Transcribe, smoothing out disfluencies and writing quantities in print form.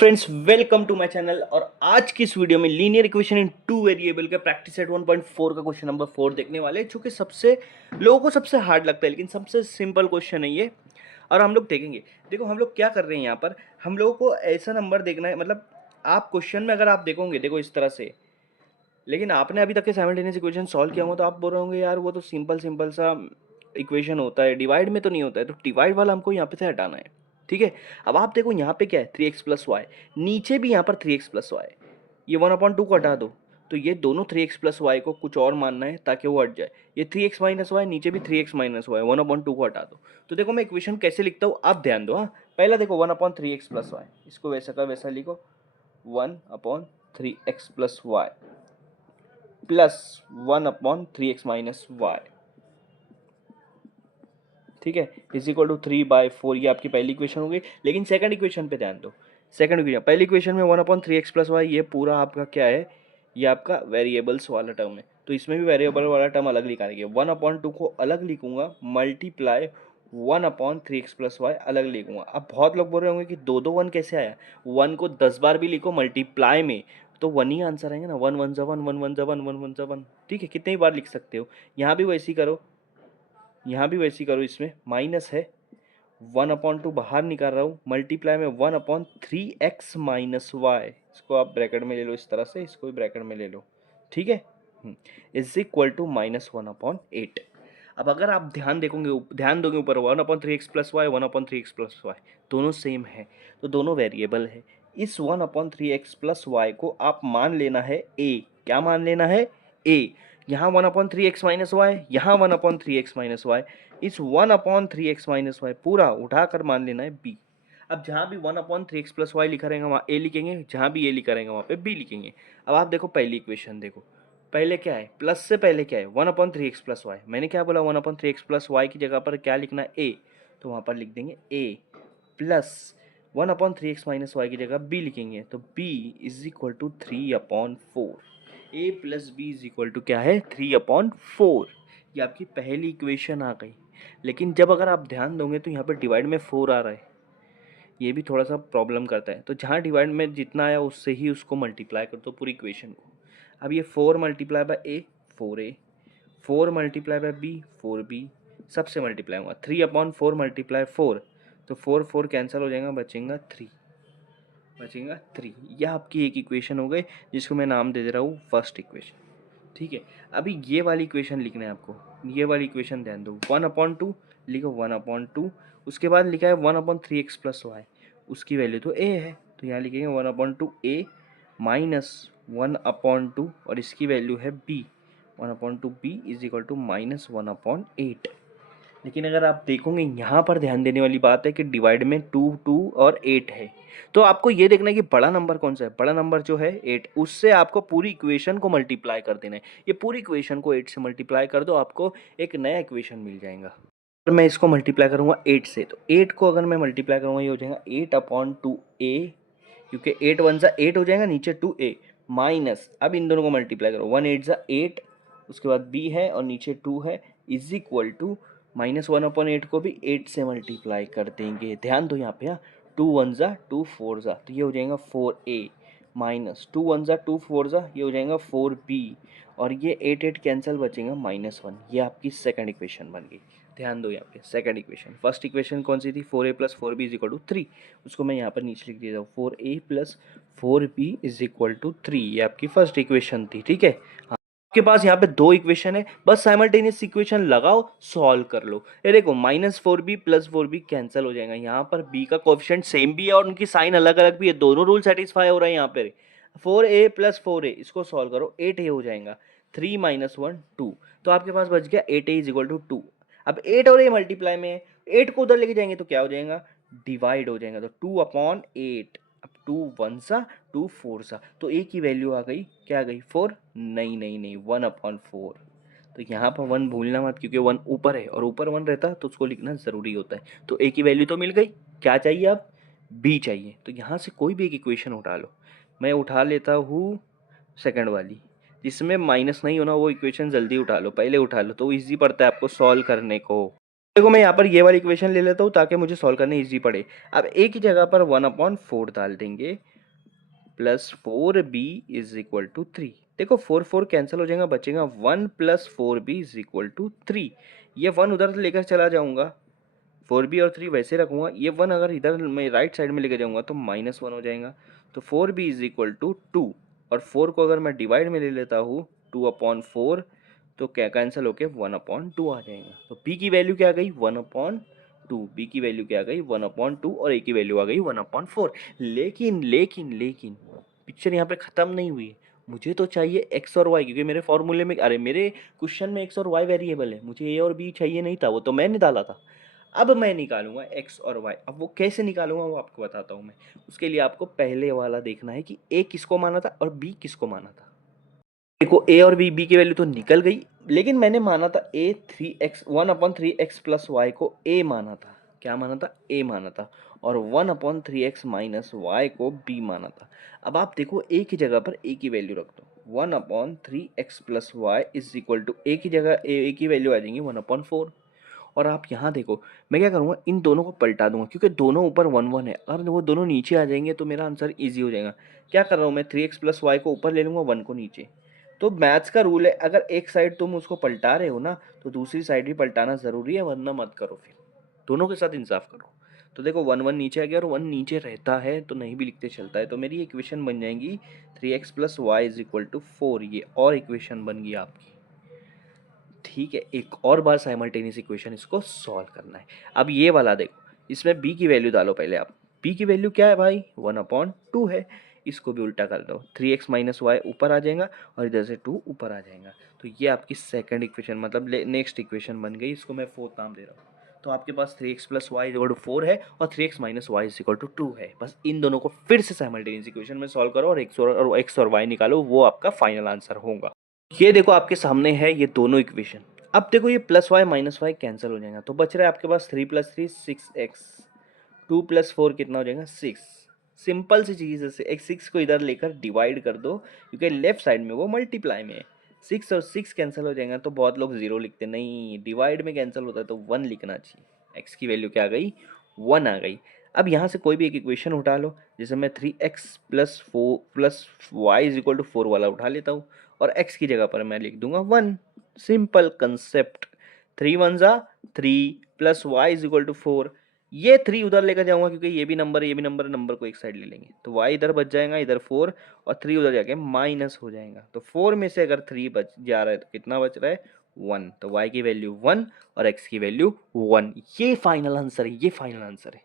Friends, welcome to my channel. और आज की इस वीडियो में linear equation in two variable के प्रैक्टिस सेट 1.4 का क्वेश्चन नंबर 4 देखने वाले हैं, जो कि सबसे लोगों को सबसे हार्ड लगता है, लेकिन सबसे सिंपल क्वेश्चन है ये। और हम लोग देखेंगे। देखो हम लोग क्या कर रहे हैं यहाँ पर, हम लोगों को ऐसा नंबर देखना है, मतलब आप क्वेश्चन में अगर आप देखोगे, देखो इस तरह से, लेकिन आपने अभी तक के साइमल्टेनियस इक्वेशन सॉल्व किया हो तो आप बोल रहे होंगे यार वो तो सिंपल सिंपल सा इक्वेशन होता है, डिवाइड में तो नहीं होता है। तो डिवाइड वाला हमको यहाँ पे से हटाना है, ठीक है। अब आप देखो यहाँ पे क्या है, 3x प्लस वाई, नीचे भी यहाँ पर 3x प्लस वाई, ये 1/2 को हटा दो, तो ये दोनों 3x प्लस वाई को कुछ और मानना है ताकि वो हट जाए। ये 3x माइनस वाई, नीचे भी 3x माइनस वाई, 1/2 को हटा दो। तो देखो मैं इक्वेशन कैसे लिखता हूँ आप ध्यान दो। हाँ, पहला देखो 1/3x प्लस वाई, इसको वैसा का वैसा लिखो, 1/3x plus y plus 1/3x minus y, ठीक है, इज इक्वल टू 3/4। ये आपकी पहली इक्वेशन हो गई। लेकिन सेकंड इक्वेशन पे ध्यान दो। सेकंड इक्वेशन, पहली इक्वेशन में 1/3x प्लस वाई, ये पूरा आपका क्या है, ये आपका वेरिएबल्स वाला टर्म है, तो इसमें भी वेरिएबल वाला टर्म अलग लिखाएंगे। 1/2 को अलग लिखूंगा, मल्टीप्लाई 1/3x प्लस वाई अलग लिखूंगा। अब बहुत लोग बोल रहे होंगे कि दो दो वन कैसे आया, वन को 10 बार भी लिखो मल्टीप्लाई में तो वन ही आंसर आएंगे ना, 1 1 जा 1 1 1 जा 1 1 1 जा 1, ठीक है, कितने ही बार लिख सकते हो। यहाँ भी वैसे ही करो, यहाँ भी वैसे ही करो। इसमें माइनस है, 1/2 बाहर निकाल रहा हूँ, मल्टीप्लाई में 1/3x माइनस वाई, इसको आप ब्रैकेट में ले लो, इस तरह से इसको भी ब्रैकेट में ले लो, ठीक है, इज इक्वल टू -1/8। अब अगर आप ध्यान दोगे ऊपर 1/3x plus y, 1/3x plus y दोनों सेम है, तो दोनों वेरिएबल है। इस 1/3x प्लस वाई को आप मान लेना है a। क्या मान लेना है, a। यहाँ 1/3x माइनस वाई, यहाँ 1/3x माइनस वाई, इस 1/3x माइनस वाई पूरा उठाकर मान लेना है b। अब जहाँ भी 1/3x प्लस वाई लिखा रहेगा वहाँ a लिखेंगे, जहाँ भी a लिखा रहेगा वहाँ पे b लिखेंगे। अब आप देखो पहली इक्वेशन देखो, पहले क्या है, प्लस से पहले क्या है, 1/3x प्लस वाई। मैंने क्या बोला, 1/3x प्लस वाई की जगह पर क्या लिखना है, a, तो वहाँ पर लिख देंगे a plus 1/3x minus Y की जगह b लिखेंगे, तो b is equal to 3/4। a plus b is equal to क्या है, 3/4। ये आपकी पहली इक्वेशन आ गई। लेकिन जब अगर आप ध्यान दोगे तो यहाँ पर डिवाइड में 4 आ रहा है, ये भी थोड़ा सा प्रॉब्लम करता है। तो जहाँ डिवाइड में जितना आया उससे ही उसको मल्टीप्लाई कर दो पूरी इक्वेशन को। अब ये 4 multiply by a, 4a, 4 multiply by b, 4b, सबसे मल्टीप्लाई होगा, 3/4 मल्टीप्लाई 4, तो 4 4 कैंसिल हो जाएगा, बचेगा 3। यह आपकी एक इक्वेशन हो गई, जिसको मैं नाम दे दे रहा हूँ फर्स्ट इक्वेशन, ठीक है। अभी ये वाली इक्वेशन लिखना है आपको, ये वाली इक्वेशन ध्यान दो, 1/2 लिखो, 1/2, उसके बाद लिखा है 1/3x प्लस वाई, उसकी वैल्यू तो a है, तो यहाँ लिखेंगे 1/2 a माइनस 1/2, और इसकी वैल्यू है b, 1/2 b is equal to -1/8। लेकिन अगर आप देखोगे यहाँ पर ध्यान देने वाली बात है कि डिवाइड में 2 2 और 8 है, तो आपको ये देखना है कि बड़ा नंबर कौन सा है। बड़ा नंबर जो है 8, उससे आपको पूरी इक्वेशन को मल्टीप्लाई कर देना है। ये पूरी इक्वेशन को 8 से मल्टीप्लाई कर दो, आपको एक नया इक्वेशन मिल जाएगा। अगर मैं इसको मल्टीप्लाई करूँगा 8 से, तो 8 को अगर मैं मल्टीप्लाई करूँगा ये हो जाएगा 8/2a, क्योंकि 8 1 जा 8 हो जाएगा, नीचे 2a माइनस, अब इन दोनों को मल्टीप्लाई करो, 1 8 जा 8, उसके बाद b है और नीचे 2 है, इज इक्वल टू -1/8 को भी 8 से मल्टीप्लाई कर देंगे। ध्यान दो यहाँ पे, हाँ, 2 1 जा 2 4 जा, तो ये हो जाएगा 4a माइनस 2 1 जा 2 4 जा, ये हो जाएगा 4b, और ये 8 8 कैंसिल, बचेगा -1। ये आपकी सेकंड इक्वेशन बन गई। ध्यान दो यहाँ पे, सेकंड इक्वेशन। फर्स्ट इक्वेशन कौन सी थी, 4a plus 4b is equal to 3, उसको मैं यहाँ पर नीचे लिख देता हूँ, 4a plus 4b is equal to 3, ये आपकी फर्स्ट इक्वेशन थी, ठीक है। आपके पास यहाँ पे दो इक्वेशन है, बस साइमल्टेनियस इक्वेशन लगाओ, सॉल्व कर लो। ये देखो -4b प्लस 4b कैंसिल हो जाएगा, यहाँ पर b का कोएफिशिएंट सेम भी है और उनकी साइन अलग अलग भी है, दोनों रूल सेटिस्फाई हो रहे हैं यहाँ पे। 4a प्लस 4a, इसको सॉल्व करो, 8a हो जाएगा, 3 - 1 2, तो आपके पास बच गया 8a इज इक्वल टू 2। अब 8 और a मल्टीप्लाई में है, 8 को उधर लेके जाएंगे तो क्या हो जाएगा, डिवाइड हो जाएगा, तो 2/8। अब 2 1 सा 2 4 सा, तो a की वैल्यू आ गई, क्या आ गई, 4, नहीं 1/4। तो यहाँ पर 1 भूलना मत, क्योंकि 1 ऊपर है और ऊपर 1 रहता तो उसको लिखना ज़रूरी होता है। तो a की वैल्यू तो मिल गई, क्या चाहिए अब, b चाहिए। तो यहाँ से कोई भी एक इक्वेशन उठा लो, मैं उठा लेता हूँ सेकंड वाली, जिसमें माइनस नहीं होना, वो इक्वेशन जल्दी उठा लो, पहले उठा लो, तो ईजी पड़ता है आपको सॉल्व करने को। देखो मैं यहाँ पर ये वाली इक्वेशन ले लेता हूँ ताकि मुझे सॉल्व करने ईजी पड़े। अब एक ही जगह पर 1/4 डाल देंगे plus 4b is equal to 3। देखो 4 कैंसिल हो जाएगा, बचेगा 1 plus 4b is equal to 3। ये 1 उधर से लेकर चला जाऊंगा, 4b और 3 वैसे रखूंगा, ये 1 अगर इधर मैं राइट साइड में लेकर जाऊंगा तो -1 हो जाएगा। तो 4b इज इक्वल टू 2 और 4 को अगर मैं डिवाइड में ले लेता हूँ 2/4 तो क्या कैंसिल होके 1/2 आ जाएगा। तो b की वैल्यू क्या आ गई 1/2, b की वैल्यू क्या आ गई 1/2 और a की वैल्यू आ गई 1/4। लेकिन लेकिन लेकिन पिक्चर यहाँ पे ख़त्म नहीं हुई है, मुझे तो चाहिए x और y, क्योंकि मेरे फॉर्मूले में मेरे क्वेश्चन में x और y वेरिएबल है, मुझे a और b चाहिए नहीं था, वो तो मैंने डाला था। अब मैं निकालूंगा x और y। अब वो कैसे निकालूंगा वो आपको बताता हूँ मैं। उसके लिए आपको पहले वाला देखना है कि a किसको माना था और b किसको माना था। देखो a और b की वैल्यू तो निकल गई, लेकिन मैंने माना था a 3x 1/3x plus y को a माना था। क्या माना था a माना था। और 1/3x माइनस वाई को b माना था। अब आप देखो a की जगह पर a की वैल्यू रख दो, 1/3x plus y is equal to a की जगह a की वैल्यू आ जाएंगी 1/4। और आप यहाँ देखो मैं क्या करूँगा, इन दोनों को पलटा दूंगा क्योंकि दोनों ऊपर 1 1 है, अगर वो दोनों नीचे आ जाएंगे तो मेरा आंसर ईजी हो जाएगा। क्या कर रहा हूँ मैं, 3x प्लस वाई को ऊपर ले लूँगा, 1 को नीचे। तो मैथ्स का रूल है, अगर एक साइड तुम उसको पलटा रहे हो ना तो दूसरी साइड भी पलटाना ज़रूरी है, वरना मत करो, फिर दोनों के साथ इंसाफ करो। तो देखो 1 1 नीचे आ गया और 1 नीचे रहता है तो नहीं भी लिखते चलता है, तो मेरी इक्वेशन बन जाएंगी 3x plus y is equal to 4। ये और इक्वेशन बन गई आपकी। ठीक है, एक और बार साइमल्टेनियस इक्वेशन इसको सॉल्व करना है। अब ये वाला देखो, इसमें b की वैल्यू डालो पहले आप। b की वैल्यू क्या है भाई 1/2 है। इसको भी उल्टा कर दो, 3x माइनस वाई ऊपर आ जाएगा और इधर से 2 ऊपर आ जाएगा। तो ये आपकी सेकंड इक्वेशन मतलब नेक्स्ट इक्वेशन बन गई, इसको मैं फोर्थ नाम दे रहा हूँ। तो आपके पास 3x plus y equal to 4 है और 3x minus Y equal to 2 है। बस इन दोनों को फिर से साइमल्टेनियस इक्वेशन में सॉल्व करो और x और y निकालो, वो आपका फाइनल आंसर होगा। ये देखो आपके सामने है ये दोनों इक्वेशन। अब देखो ये plus y minus y cancel हो जाएगा, तो बच रहा है आपके पास 3 + 3 6x, 2 + 4 कितना हो जाएगा 6। सिंपल सी चीज़ है, एक 6 को इधर लेकर डिवाइड कर दो क्योंकि लेफ्ट साइड में वो मल्टीप्लाई में है। 6 और 6 कैंसिल हो जाएगा, तो बहुत लोग 0 लिखते नहीं, डिवाइड में कैंसिल होता है तो 1 लिखना चाहिए। x की वैल्यू क्या आ गई 1 आ गई। अब यहाँ से कोई भी एक इक्वेशन उठा लो, जैसे मैं 3x plus 4 plus y is equal to 4 वाला उठा लेता हूँ और x की जगह पर मैं लिख दूंगा 1। सिंपल कंसेप्ट, 3 1 जा 3 plus y is equal to 4। ये 3 उधर लेकर जाऊंगा क्योंकि ये भी नंबर है ये भी नंबर है, नंबर को एक साइड ले लेंगे तो y इधर बच जाएगा, इधर 4 और 3 उधर जाके माइनस हो जाएगा। तो 4 में से अगर 3 बच जा रहा है तो कितना बच रहा है 1। तो y की वैल्यू 1 और x की वैल्यू 1। ये फाइनल आंसर है, ये फाइनल आंसर है।